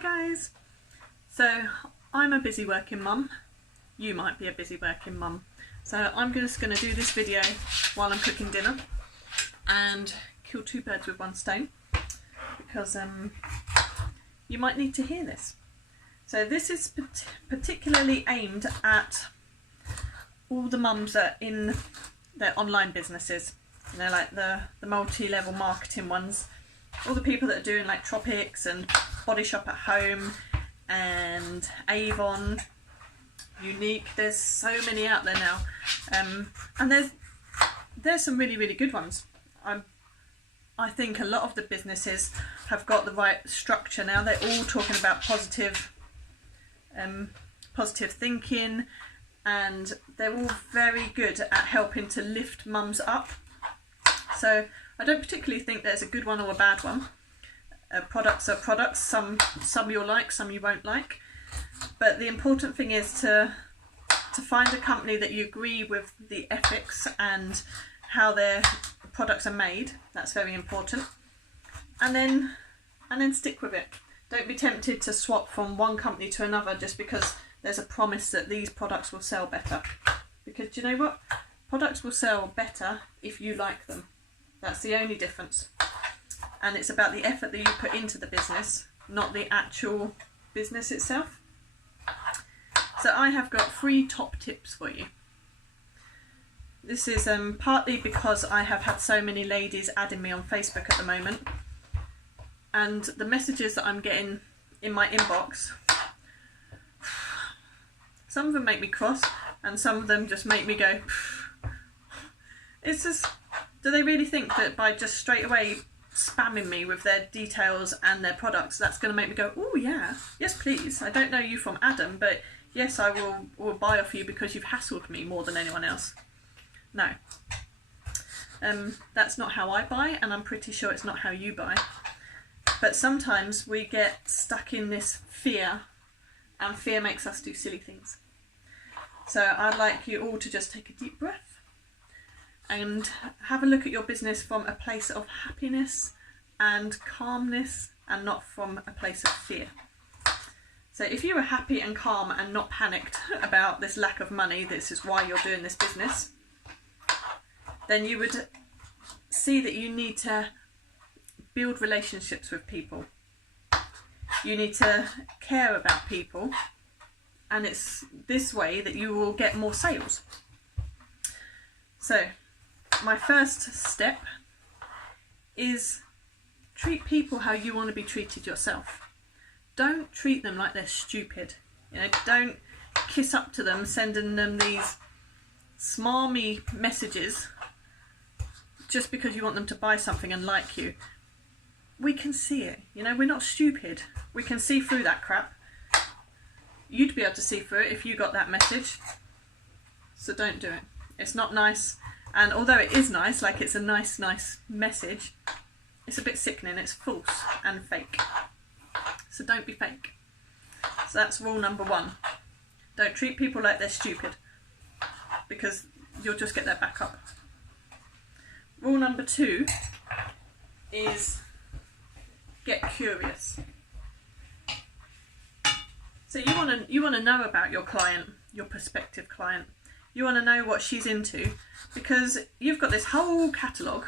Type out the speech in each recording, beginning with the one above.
Hi guys! So I'm a busy working mum. You might be a busy working mum. So I'm just going to do this video while I'm cooking dinner and kill two birds with one stone because you might need to hear this. So this is particularly aimed at all the mums that are in their online businesses, you know, like the multi-level marketing ones, all the people that are doing like Tropics and Body Shop at Home and Avon, Unique. There's so many out there now, and there's some really good ones. I think a lot of the businesses have got the right structure now. They're all talking about positive thinking, and they're all very good at helping to lift mums up. So I don't particularly think there's a good one or a bad one. Products are products. Some you'll like, some you won't like. But the important thing is to find a company that you agree with the ethics and how their products are made. That's very important. And then stick with it. Don't be tempted to swap from one company to another just because there's a promise that these products will sell better. Because do you know what? Products will sell better if you like them. That's the only difference. And it's about the effort that you put into the business, not the actual business itself. So I have got 3 top tips for you. This is partly because I have had so many ladies adding me on Facebook at the moment, and the messages that I'm getting in my inbox, some of them make me cross and some of them just make me go, it's just, do they really think that by just straight away spamming me with their details and their products, that's going to make me go, oh yeah, yes please, I don't know you from Adam, but yes, I will buy off you because you've hassled me more than anyone else. No. That's not how I buy, and I'm pretty sure it's not how you buy. But sometimes we get stuck in this fear, and fear makes us do silly things. So I'd like you all to just take a deep breath and have a look at your business from a place of happiness and calmness, and not from a place of fear. So if you were happy and calm and not panicked about this lack of money, this is why you're doing this business, then you would see that you need to build relationships with people. You need to care about people, and it's this way that you will get more sales. So my first step is treat people how you want to be treated yourself. Don't treat them like they're stupid. You know, don't kiss up to them, sending them these smarmy messages just because you want them to buy something and like you. We can see it. You know, we're not stupid. We can see through that crap. You'd be able to see through it if you got that message. So don't do it. It's not nice. And although it is nice, like it's a nice message, it's a bit sickening. It's false and fake. So don't be fake. So that's rule number 1. Don't treat people like they're stupid, because you'll just get their back up. Rule number 2 is get curious. So you want to know about your client, your prospective client. You want to know what she's into, because you've got this whole catalogue.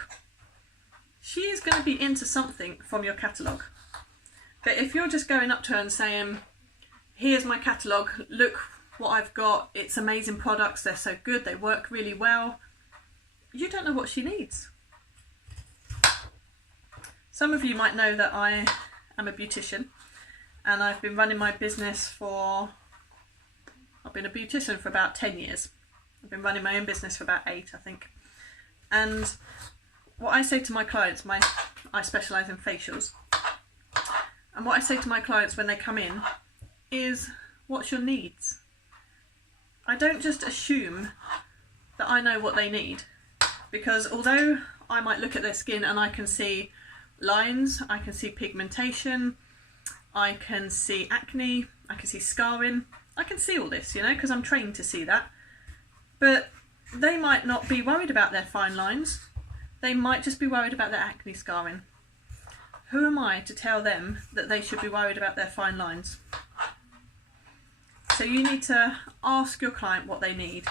She is going to be into something from your catalogue. But if you're just going up to her and saying, here's my catalogue, look what I've got, it's amazing products, they're so good, they work really well, you don't know what she needs. Some of you might know that I am a beautician, and I've been running my business I've been a beautician for about 10 years. I've been running my own business for about 8, I think. And what I say to my clients, I specialise in facials, and what I say to my clients when they come in is, what's your needs? I don't just assume that I know what they need, because although I might look at their skin and I can see lines, I can see pigmentation, I can see acne, I can see scarring, I can see all this, you know, because I'm trained to see that. But they might not be worried about their fine lines, they might just be worried about their acne scarring. who am I to tell them that they should be worried about their fine lines? So you need to ask your client what they need.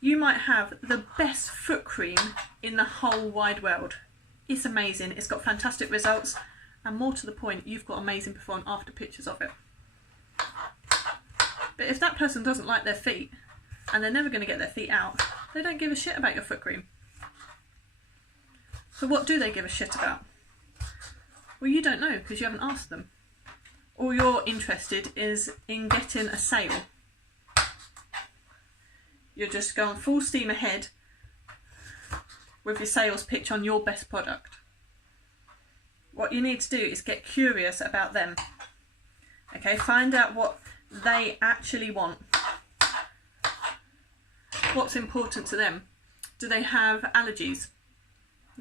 You might have the best foot cream in the whole wide world. It's amazing, it's got fantastic results, and more to the point, you've got amazing before and after pictures of it. But if that person doesn't like their feet, and they're never going to get their feet out, they don't give a shit about your foot cream. So what do they give a shit about? Well, you don't know because you haven't asked them. All you're interested is in getting a sale. You're just going full steam ahead with your sales pitch on your best product. What you need to do is get curious about them. Okay, find out what they actually want. What's important to them? Do they have allergies?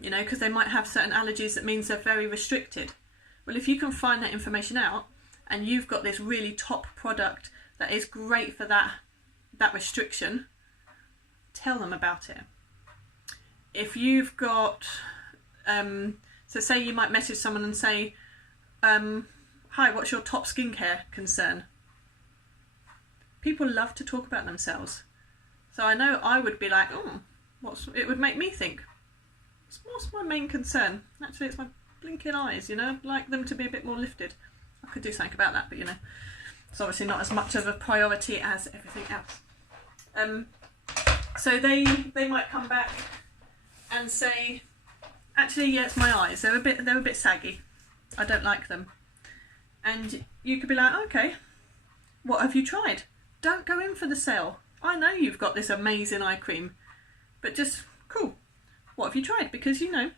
You know, because they might have certain allergies that means they're very restricted. Well, if you can find that information out and you've got this really top product that is great for that restriction, tell them about it. If you've got, so say you might message someone and say, hi, what's your top skincare concern? People love to talk about themselves. So I know I would be like, oh, it would make me think, what's my main concern? Actually, it's my blinking eyes, you know, I'd like them to be a bit more lifted. I could do something about that, but you know, it's obviously not as much of a priority as everything else. So they might come back and say, actually, yeah, it's my eyes. They're a bit saggy. I don't like them. And you could be like, okay, what have you tried? Don't go in for the sale. I know you've got this amazing eye cream, but just, cool, what have you tried? Because, you know,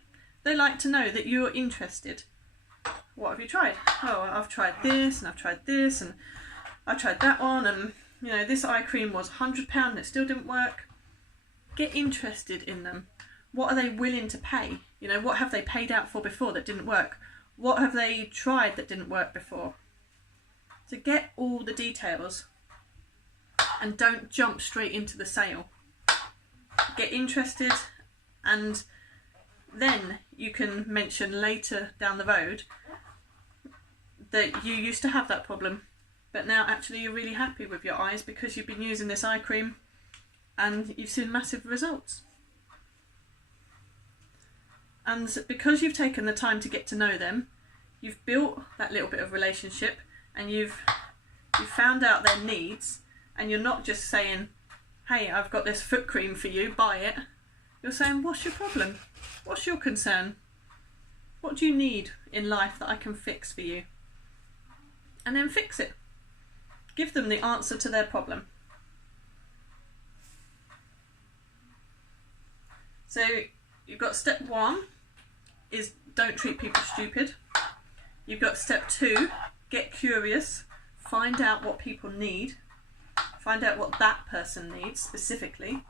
they like to know that you're interested. What have you tried? Oh, I've tried this, and I've tried this, and I tried that one, and, you know, this eye cream was £100 and it still didn't work. Get interested in them. What are they willing to pay? You know, what have they paid out for before that didn't work? What have they tried that didn't work before? So get all the details and don't jump straight into the sale. Get interested, and then you can mention later down the road that you used to have that problem, but now actually you're really happy with your eyes because you've been using this eye cream and you've seen massive results. And because you've taken the time to get to know them, you've built that little bit of relationship, and you've found out their needs, and you're not just saying, hey, I've got this foot cream for you, buy it. You're saying, what's your problem? What's your concern? What do you need in life that I can fix for you? And then fix it. Give them the answer to their problem. So you've got step 1 is don't treat people stupid. You've got step 2, get curious, find out what people need, find out what that person needs specifically.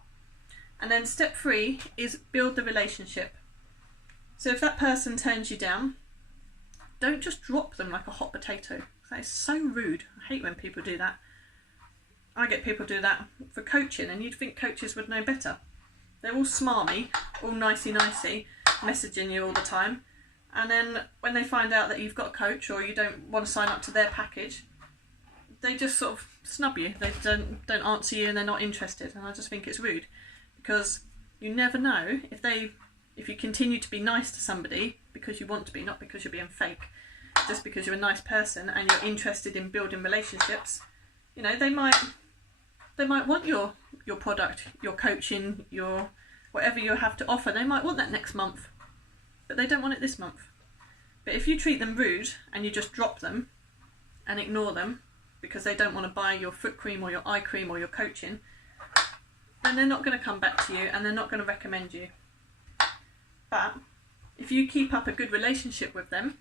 And then step 3 is build the relationship. So if that person turns you down, don't just drop them like a hot potato. That is so rude. I hate when people do that. I get people do that for coaching, and you'd think coaches would know better. They're all smarmy, all nicey, messaging you all the time. And then when they find out that you've got a coach or you don't want to sign up to their package, they just sort of snub you. They don't answer you, and they're not interested. And I just think it's rude, because you never know if you continue to be nice to somebody because you want to be, not because you're being fake, just because you're a nice person and you're interested in building relationships. You know, they might want your product, your coaching, your whatever you have to offer. They might want that next month, but they don't want it this month. But if you treat them rude and you just drop them and ignore them because they don't want to buy your foot cream or your eye cream or your coaching, then they're not going to come back to you and they're not going to recommend you. But if you keep up a good relationship with them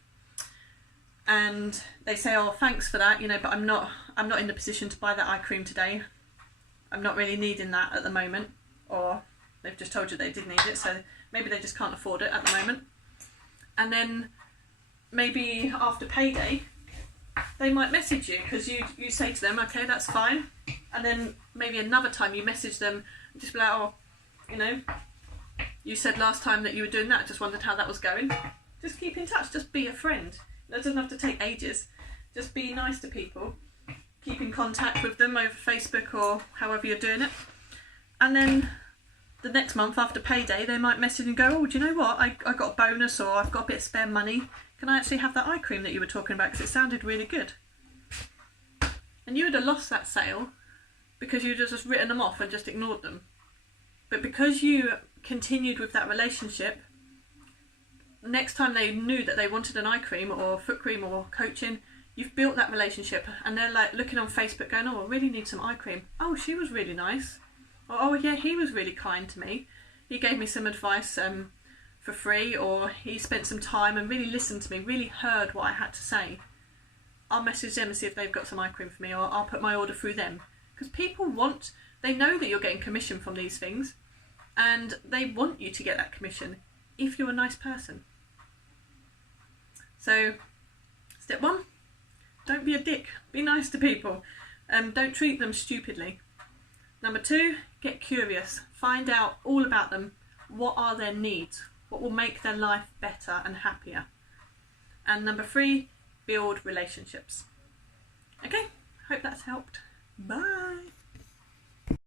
and they say, oh, thanks for that, you know, but I'm not in the position to buy that eye cream today. I'm not really needing that at the moment. Or they've just told you they did need it, so maybe they just can't afford it at the moment. And then maybe after payday, they might message you because you say to them, okay, that's fine. And then maybe another time you message them and just be like, oh, you know, you said last time that you were doing that, just wondered how that was going. Just keep in touch. Just be a friend. It doesn't have to take ages. Just be nice to people. Keep in contact with them over Facebook or however you're doing it. And then the next month after payday, they might message and go, oh, do you know what? I got a bonus, or I've got a bit of spare money. Can I actually have that eye cream that you were talking about? Because it sounded really good. And you would have lost that sale because you'd have just written them off and just ignored them. But because you continued with that relationship, next time they knew that they wanted an eye cream or foot cream or coaching, you've built that relationship, and they're like looking on Facebook going, oh, I really need some eye cream. Oh, she was really nice. Or, oh yeah, he was really kind to me. He gave me some advice for free, or he spent some time and really listened to me, really heard what I had to say. I'll message them and see if they've got some eye cream for me, or I'll put my order through them. Because people they know that you're getting commission from these things, and they want you to get that commission if you're a nice person. So, step 1, don't be a dick. Be nice to people. Don't treat them stupidly. Number 2, get curious. Find out all about them. What are their needs? What will make their life better and happier? And number 3, build relationships. Okay, hope that's helped. Bye.